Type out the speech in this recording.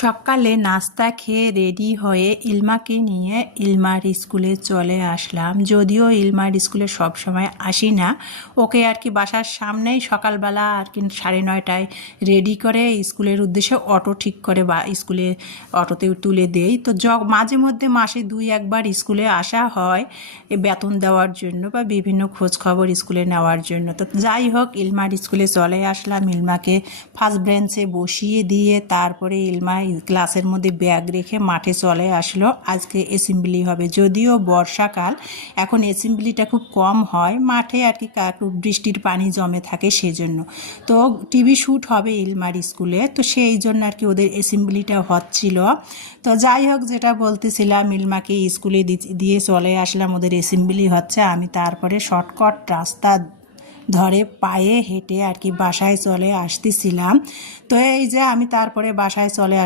সকালে নাস্তা খেয়ে রেডি হয়ে ইলমাকে নিয়ে ইলমার স্কুলে চলে আসলাম। যদিও ইলমার স্কুলে সব সময় আসি না, ওকে আর কি বাসার সামনেই সকালবেলা আর কি 9:30টায় রেডি করে স্কুলের উদ্দেশ্যে অটো ঠিক করে বা স্কুলে অটোতে তুলে দেই। তো মাঝে মধ্যে মাসে 2-1বার স্কুলে আসা হয় বেতন দেওয়ার জন্য বা বিভিন্ন খোঁজ খবর স্কুলে নেওয়ার জন্য। তো যাই হোক, ইলমার স্কুলে চলে আসলাম। ইলমাকে ফার্স্ট বেঞ্চে বসিয়ে দিয়ে তারপরে ইলমা ক্লাসের মধ্যে ব্যাগ রেখে মাঠে চলে আসলো। আজকে অ্যাসেম্বলি হবে, যদিও বর্ষাকাল, এখন অ্যাসেম্বলিটা খুব কম হয় মাঠে আর কি, বৃষ্টির পানি জমে থাকে সেজন্য। তো টিভি শ্যুট হবে ইলমার স্কুলে, তো সেই জন্য আর কি ওদের অ্যাসেম্বলিটা হচ্ছিল। তো যাই হোক, যেটা বলতেছিলাম, ইলমাকে স্কুলে দিয়ে চলে আসলাম, ওদের অ্যাসেম্বলি হচ্ছে। আমি তারপরে শর্টকাট রাস্তা ধরে পায়ে হেঁটে আর কি বাসায় চলে আসতেছিলাম। তো এই যে আমি তারপরে বাসায় চলে